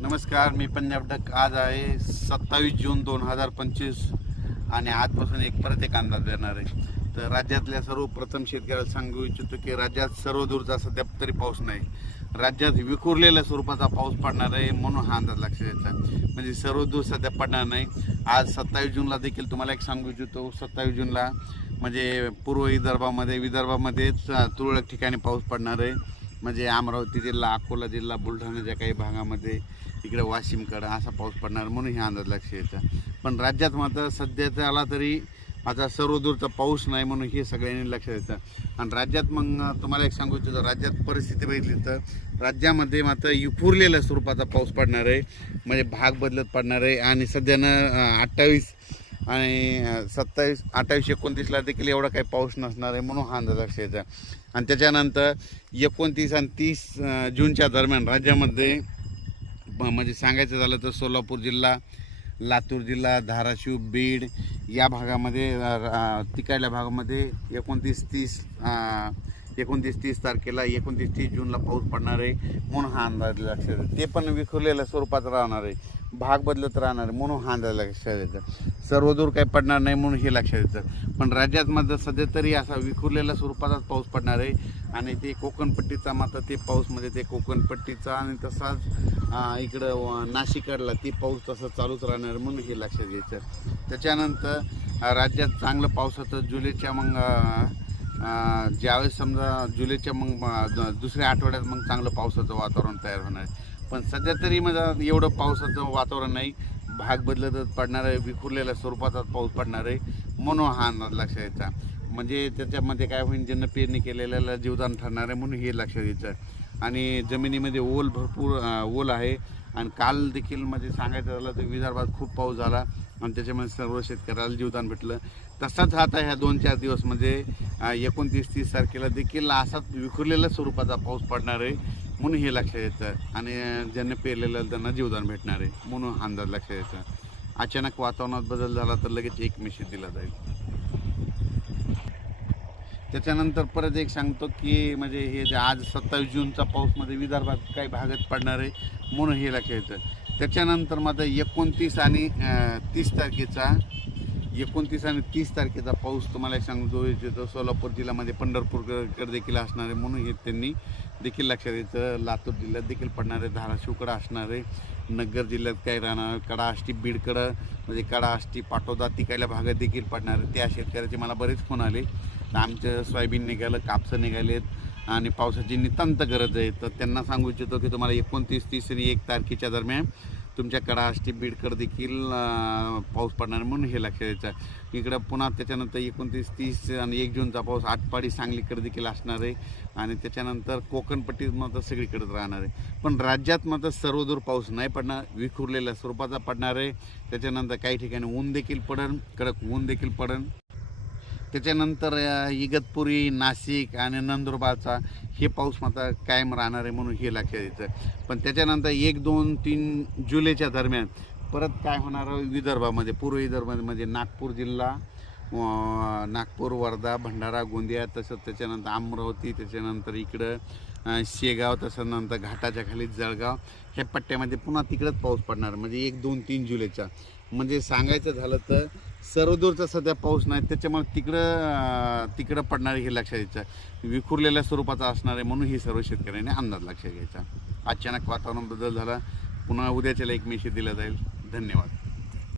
नमस्कार मी पंजाब डक आज आहे सत्तावीस जून दोन हजार पंचवीस आणि आजपासून एक परत एक अंदाज देणार आहे तर राज्यातल्या सर्वप्रथम शेतकऱ्याला सांगू इच्छितो की राज्यात सर्व दूरचा सध्या तरी पाऊस नाही राज्यात विखुरलेल्या स्वरूपाचा पाऊस पडणार आहे म्हणून हा अंदाज लक्षात द्यायचा म्हणजे सर्व दूर सध्या पडणार नाही आज सत्तावीस जूनला देखील तुम्हाला एक सांगू इच्छितो सत्तावीस जूनला म्हणजे पूर्व विदर्भामध्ये विदर्भामध्येच तुरळक ठिकाणी पाऊस पडणार आहे म्हणजे अमरावती जिल्हा अकोला जिल्हा बुलढाण्याच्या काही भागामध्ये इकडे वाशिमकडं असा पाऊस पडणार म्हणून हे अंदाज लक्ष यायचा पण राज्यात मात्र सध्या आला तरी आता सर्वदूरचा पाऊस नाही म्हणून हे सगळ्यांनी लक्षात येतं आणि राज्यात मग तुम्हाला एक सांगू इच्छितो राज्यात परिस्थिती बघितली तर राज्यामध्ये मात्र युफुरलेल्या स्वरूपाचा पाऊस पडणार आहे म्हणजे भाग बदलत पडणार आहे आणि सध्यानं अठ्ठावीस आणि सत्तावीस अठ्ठावीस एकोणतीसला देखील एवढा काही पाऊस नसणार आहे म्हणून हा अंदाज अक्षयचा आणि त्याच्यानंतर एकोणतीस आणि तीस जूनच्या दरम्यान राज्यामध्ये म्हणजे सांगायचं झालं तर सोलापूर जिल्हा लातूर जिल्हा धाराशिव बीड या भागामध्ये तिकडल्या भागामध्ये एकोणतीस तीस एकोणतीस तीस तारखेला एकोणतीस तीस जूनला पाऊस पडणार आहे म्हणून हा अंदाज लक्षात ते पण विखुरलेल्या स्वरूपात राहणार आहे भाग बदलत राहणार म्हणून हांदा लक्षात द्यायचं सर्व दूर काही पडणार नाही म्हणून हे लक्षात द्यायचं पण राज्यात मात्र सध्या तरी असा विखुरलेल्या स्वरूपाचाच पाऊस पडणार आहे आणि ते कोकणपट्टीचा मात्र ते पाऊसमध्ये ते कोकणपट्टीचा आणि तसाच इकडं नाशिकडला ती पाऊस तसं चालूच राहणार म्हणून हे लक्षात द्यायचं त्याच्यानंतर राज्यात चांगलं पावसाचं जुलैच्या मग ज्यावेळेस समजा जुलैच्या मग दुसऱ्या आठवड्यात मग चांगलं पावसाचं वातावरण तयार होणार आहे पण सध्या तरी माझा म्हणजे एवढं पावसाचं वातावरण नाही भाग बदलत पडणार आहे विखुरलेल्या स्वरूपाचा पाऊस पडणार आहे म्हणून हा अंदाज लक्षात यायचा म्हणजे त्याच्यामध्ये काय होईल ज्यांना पेरणी केलेल्याला जीवदान ठरणार आहे म्हणून हे लक्षात यायचं आणि जमिनीमध्ये ओल भरपूर ओल आहे आणि काल देखील म्हणजे सांगायचं झालं तर विदर्भात खूप पाऊस झाला आणि त्याच्यामध्ये सर्व शेतकऱ्याला जीवदान भेटलं तसाच आता ह्या दोन चार दिवस म्हणजे एकोणतीस तीस तारखेला देखील असाच विखुरलेल्या स्वरूपाचा पाऊस पडणार आहे म्हणून हे लक्षात येतं आणि ज्यांनी पेरलेलं त्यांना जीवदान भेटणार आहे म्हणून अंदाज लक्षात येतं अचानक वातावरणात बदल झाला तर लगेच एक मेसेज दिला जाईल त्याच्यानंतर परत एक सांगतो की म्हणजे हे जे आज सत्तावीस जूनचा पाऊसमध्ये विदर्भात काही भागात पडणार आहे म्हणून हे लक्षात येतं त्याच्यानंतर माझं एकोणतीस आणि तीस तारखेचा एकोणतीस आणि तीस तारखेचा पाऊस तुम्हाला सांगू जो येतो सोलापूर जिल्ह्यामध्ये पंढरपूरकर देखील असणार आहे म्हणून हे त्यांनी देखील लक्षात येतं लातूर जिल्ह्यात देखील पडणार आहे धाराशिवकडं असणार आहे नगर जिल्ह्यात काय राहणार कडा आष्टी बीडकडं म्हणजे कडा आष्टी पाटोदा तिकायला भागात देखील पडणार आहे त्या शेतकऱ्याचे मला बरेच फोन आले आमचं सोयाबीन निघालं कापसं निघालेत आणि पावसाची नितांत गरज आहे तर त्यांना सांगू इच्छितो की तुम्हाला एकोणतीस तीस आणि एक तारखेच्या दरम्यान तुमच्या असते बीडकर देखील पाऊस पडणार म्हणून हे लक्ष द्यायचं इकडं पुन्हा त्याच्यानंतर एकोणतीस तीस आणि एक जूनचा पाऊस आटपाडी सांगलीकडे देखील असणार आहे आणि त्याच्यानंतर कोकणपट्टीत मात्र सगळीकडेच राहणार आहे पण राज्यात मात्र सर्वदूर पाऊस नाही पडणार विखुरलेल्या स्वरूपाचा पडणार आहे त्याच्यानंतर काही ठिकाणी ऊन देखील पडन कडक ऊन देखील पडन त्याच्यानंतर इगतपुरी नाशिक आणि नंदुरबारचा हे पाऊस मात्र कायम राहणार आहे म्हणून हे लक्षात द्यायचं पण त्याच्यानंतर एक दोन तीन जुलैच्या दरम्यान परत काय होणार विदर्भामध्ये पूर्व विदर्भामध्ये म्हणजे नागपूर जिल्हा नागपूर वर्धा भंडारा गोंदिया तसंच त्याच्यानंतर अमरावती त्याच्यानंतर इकडं शेगाव तसं नंतर घाटाच्या खाली जळगाव ह्या पट्ट्यामध्ये पुन्हा तिकडंच पाऊस पडणार म्हणजे एक दोन तीन जुलैचा म्हणजे सांगायचं झालं तर सर्वदूरचा सध्या पाऊस नाही त्याच्यामुळे तिकडं तिकडं पडणारे हे लक्षात घ्यायचं विखुरलेल्या स्वरूपाचा असणार आहे म्हणून ही सर्व शेतकऱ्यांनी अंदाज लक्षात घ्यायचा अचानक वातावरण बदल झाला पुन्हा उद्याच्याला एक मेसेज दिला जाईल धन्यवाद